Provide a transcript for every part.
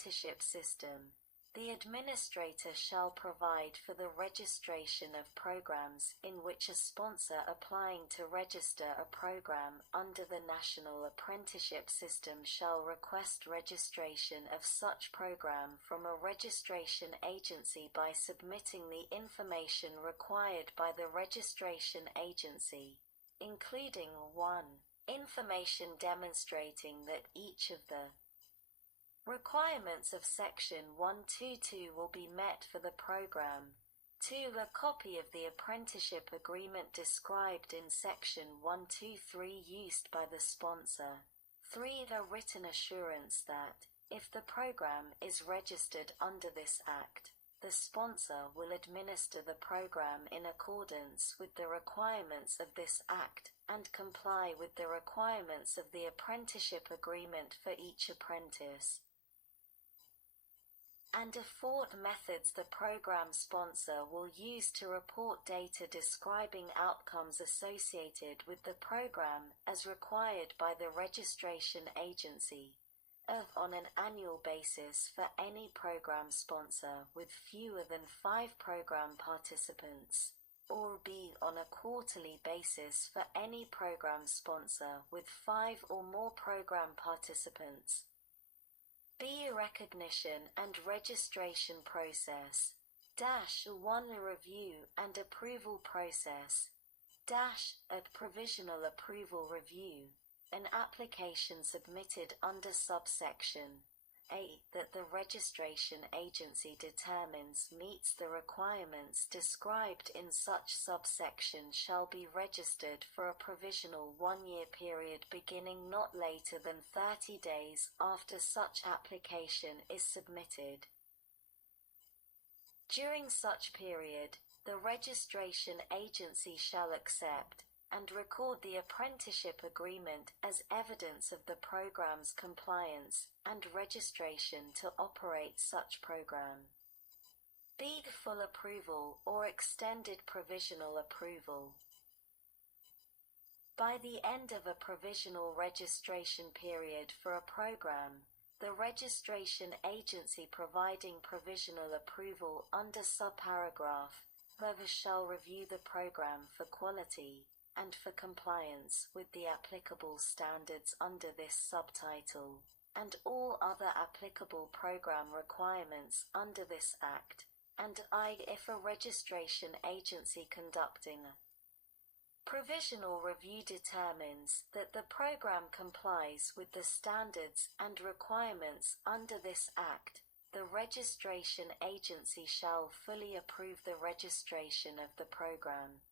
apprenticeship system. The administrator shall provide for the registration of programs in which a sponsor applying to register a program under the National Apprenticeship System shall request registration of such program from a registration agency by submitting the information required by the registration agency, including 1. Information demonstrating that each of the requirements of Section 122 will be met for the program. 2. A copy of the apprenticeship agreement described in Section 123 used by the sponsor. 3. A written assurance that, if the program is registered under this Act, the sponsor will administer the program in accordance with the requirements of this Act and comply with the requirements of the apprenticeship agreement for each apprentice. And 4. Methods the program sponsor will use to report data describing outcomes associated with the program as required by the registration agency, on an annual basis for any program sponsor with fewer than 5 program participants, or B. on a quarterly basis for any program sponsor with 5 or more program participants. B. Recognition and registration process. 1. Review and approval process. A provisional approval review. An application submitted under subsection A that the registration agency determines meets the requirements described in such subsection shall be registered for a provisional 1-year period beginning not later than 30 days after such application is submitted. During such period, the registration agency shall accept and record the apprenticeship agreement as evidence of the program's compliance and registration to operate such program. B. Full approval or extended provisional approval. By the end of a provisional registration period for a program, the registration agency providing provisional approval under subparagraph shall review the program for quality and for compliance with the applicable standards under this subtitle, and all other applicable program requirements under this Act, and if a registration agency conducting a provisional review determines that the program complies with the standards and requirements under this Act, the registration agency shall fully approve the registration of the program.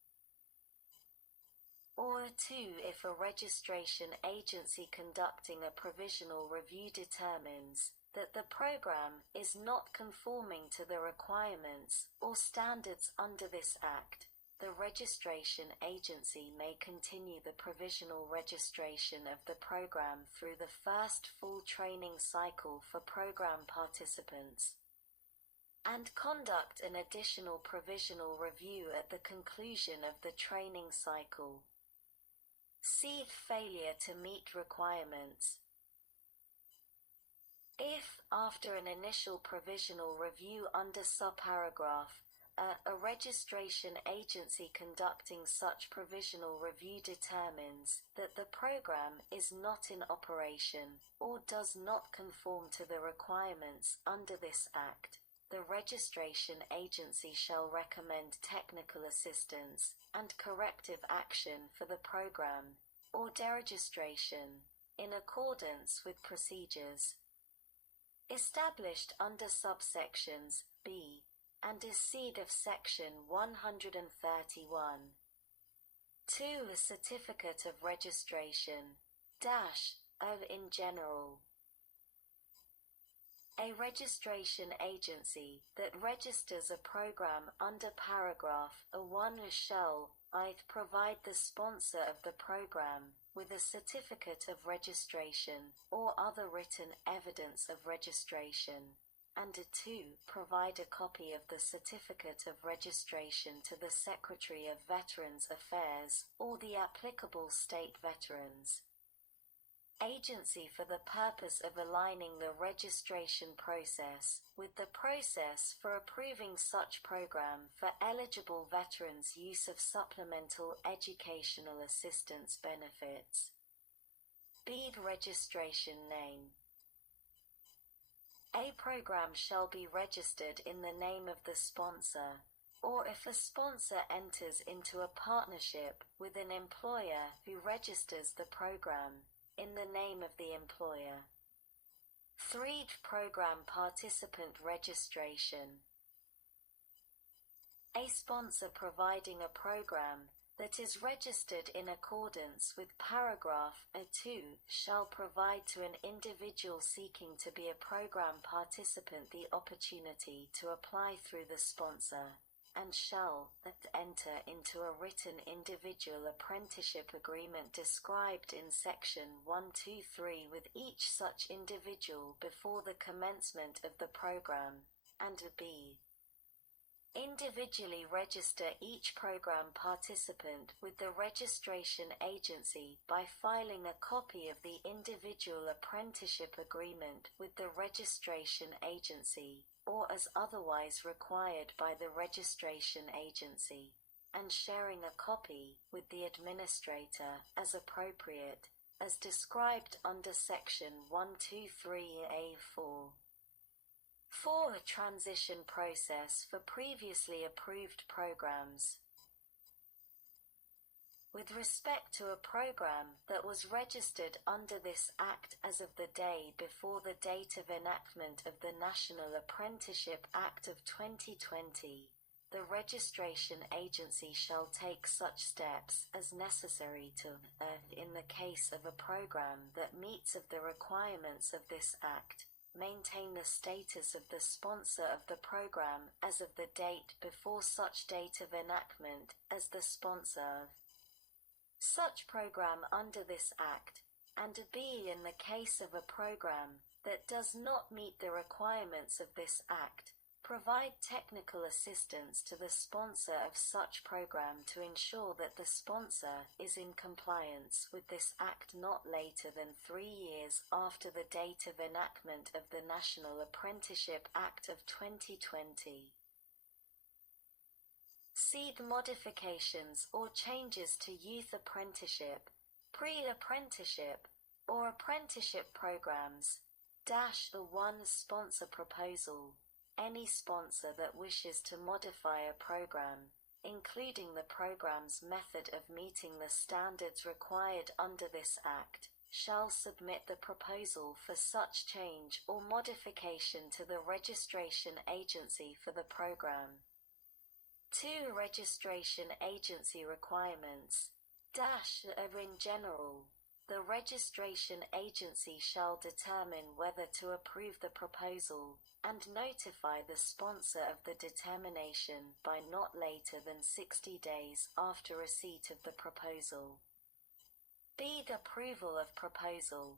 Or 2. If a registration agency conducting a provisional review determines that the program is not conforming to the requirements or standards under this Act, the registration agency may continue the provisional registration of the program through the first full training cycle for program participants, and conduct an additional provisional review at the conclusion of the training cycle. C. Failure to meet requirements. If, after an initial provisional review under subparagraph a registration agency conducting such provisional review determines that the program is not in operation or does not conform to the requirements under this Act, the registration agency shall recommend technical assistance and corrective action for the program or deregistration in accordance with procedures established under subsections B and C of Section 131. 2. A certificate of registration in general. A registration agency that registers a program under paragraph 1 shall provide the sponsor of the program with a certificate of registration or other written evidence of registration, and 2. Provide a copy of the certificate of registration to the Secretary of Veterans Affairs or the applicable state veterans agency for the purpose of aligning the registration process with the process for approving such program for eligible veterans' use of supplemental educational assistance benefits. BEAD registration name. A program shall be registered in the name of the sponsor, or if a sponsor enters into a partnership with an employer who registers the program in the name of the employer. 3. Program participant registration. A sponsor providing a program that is registered in accordance with paragraph 2 shall provide to an individual seeking to be a program participant the opportunity to apply through the sponsor, and shall enter into a written individual apprenticeship agreement described in section 123 with each such individual before the commencement of the program, and b. Individually register each program participant with the registration agency by filing a copy of the individual apprenticeship agreement with the registration agency, or as otherwise required by the registration agency, and sharing a copy with the administrator as appropriate, as described under section 123A4. 4. A transition process for previously approved programs. With respect to a program that was registered under this Act as of the day before the date of enactment of the National Apprenticeship Act of 2020, the registration agency shall take such steps as necessary to, in the case of a program that meets of the requirements of this Act, maintain the status of the sponsor of the program as of the date before such date of enactment as the sponsor of such program under this Act, and b. in the case of a program that does not meet the requirements of this Act, provide technical assistance to the sponsor of such program to ensure that the sponsor is in compliance with this Act not later than 3 years after the date of enactment of the National Apprenticeship Act of 2020. Seed modifications or changes to youth apprenticeship, pre-apprenticeship, or apprenticeship programs. The 1 sponsor proposal. Any sponsor that wishes to modify a program, including the program's method of meeting the standards required under this Act, shall submit the proposal for such change or modification to the registration agency for the program. 2. Registration agency requirements. In general, the registration agency shall determine whether to approve the proposal and notify the sponsor of the determination by not later than 60 days after receipt of the proposal. B. Approval of proposal.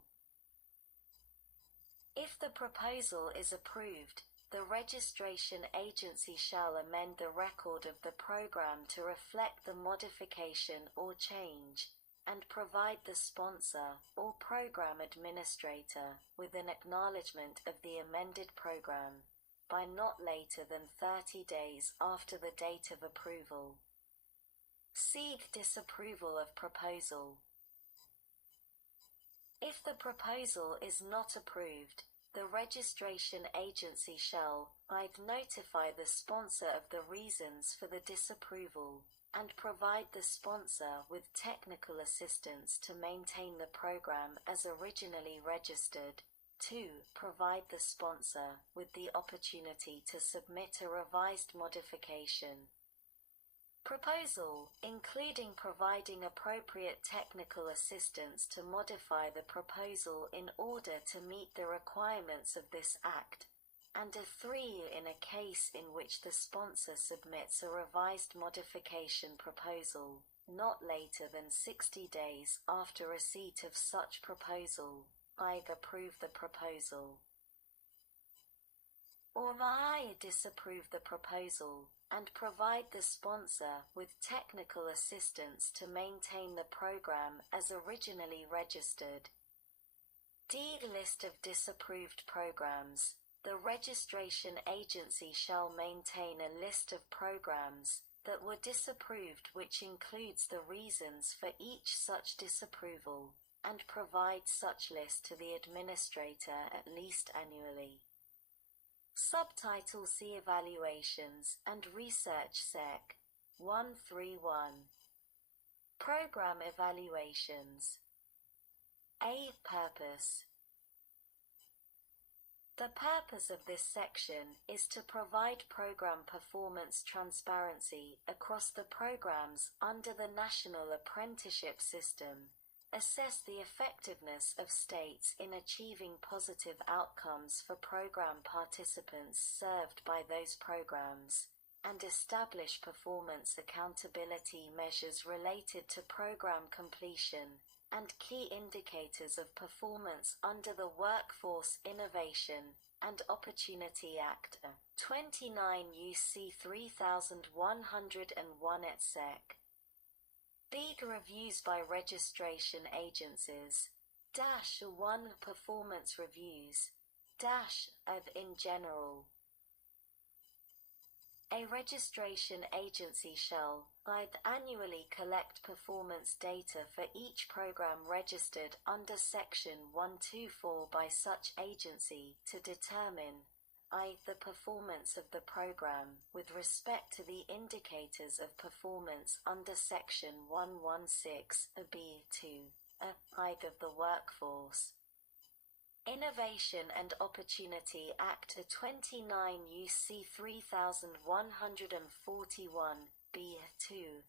If the proposal is approved, the registration agency shall amend the record of the program to reflect the modification or change, and provide the sponsor or program administrator with an acknowledgement of the amended program by not later than 30 days after the date of approval. C. Disapproval of proposal. If the proposal is not approved, the registration agency shall notify the sponsor of the reasons for the disapproval and provide the sponsor with technical assistance to maintain the program as originally registered. 2. Provide the sponsor with the opportunity to submit a revised modification proposal, including providing appropriate technical assistance to modify the proposal in order to meet the requirements of this Act. And 3. In a case in which the sponsor submits a revised modification proposal, not later than 60 days after receipt of such proposal, approve the proposal, or disapprove the proposal, and provide the sponsor with technical assistance to maintain the program as originally registered. D. List of disapproved programs. The registration agency shall maintain a list of programs that were disapproved, which includes the reasons for each such disapproval, and provide such list to the administrator at least annually. Subtitle C. Evaluations and Research Sec. 131. Program Evaluations. A. Purpose. The purpose of this section is to provide program performance transparency across the programs under the National Apprenticeship System, assess the effectiveness of states in achieving positive outcomes for program participants served by those programs, and establish performance accountability measures related to program completion and key indicators of performance under the Workforce Innovation and Opportunity Act 29 UC 3101 et seq. B. Reviews by registration agencies. -1 Performance reviews. -of in general. A registration agency shall either annually collect performance data for each program registered under Section 124 by such agency to determine the performance of the program with respect to the indicators of performance under Section 116(b)(2) of the Workforce Innovation and Opportunity Act 29 UC 3141 B2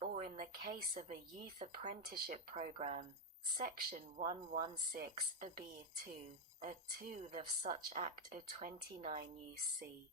or in the case of a youth apprenticeship program, Section 116 B2 2 of such Act 29 UC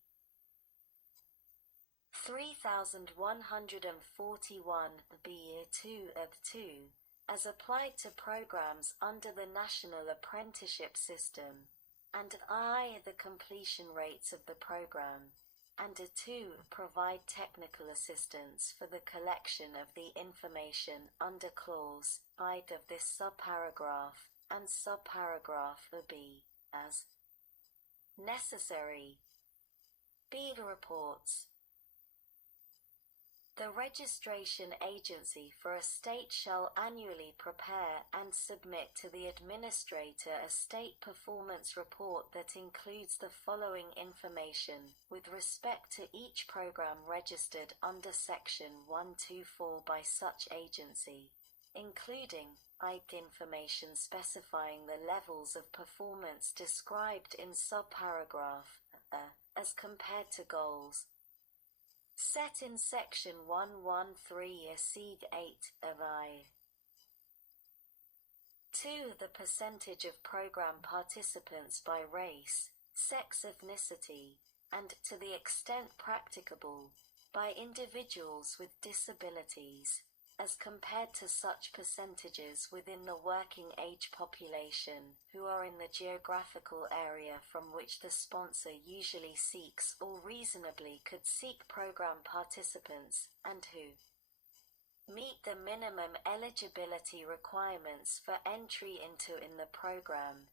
3141 B2 of 2 as applied to programs under the National Apprenticeship System, and the completion rates of the program, and 2 provide technical assistance for the collection of the information under Clause 5 of this subparagraph and subparagraph B, as necessary. B. Reports. The registration agency for a state shall annually prepare and submit to the administrator a state performance report that includes the following information with respect to each program registered under Section 124 by such agency, including information specifying the levels of performance described in subparagraph as compared to goals set in Section 113 Seed 8 of I. 2. The percentage of program participants by race, sex, ethnicity, and, to the extent practicable, by individuals with disabilities, as compared to such percentages within the working age population who are in the geographical area from which the sponsor usually seeks or reasonably could seek program participants, and who meet the minimum eligibility requirements for entry into the program.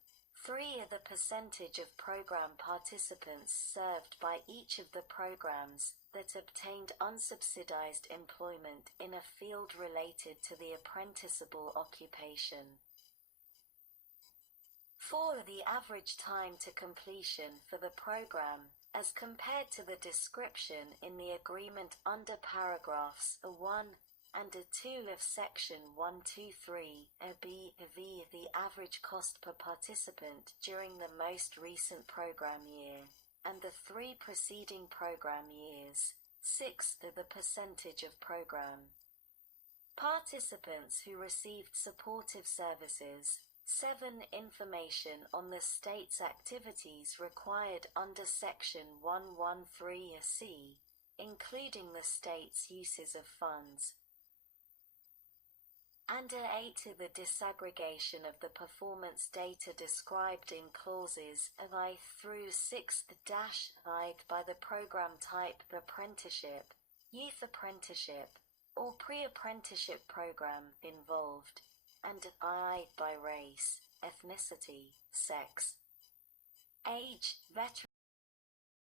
3. The percentage of program participants served by each of the programs that obtained unsubsidized employment in a field related to the apprenticeable occupation. 4. The average time to completion for the program, as compared to the description in the agreement under paragraphs 1 and 2 of Section 123 B.V. The average cost per participant during the most recent program year, and the 3 preceding program years. 6. The percentage of program participants who received supportive services. 7. Information on the state's activities required under Section 113C, including the state's uses of funds. And 8. The disaggregation of the performance data described in clauses I through 6-I by the program type apprenticeship, youth apprenticeship, or pre-apprenticeship program involved, and I by race, ethnicity, sex, age, veteran.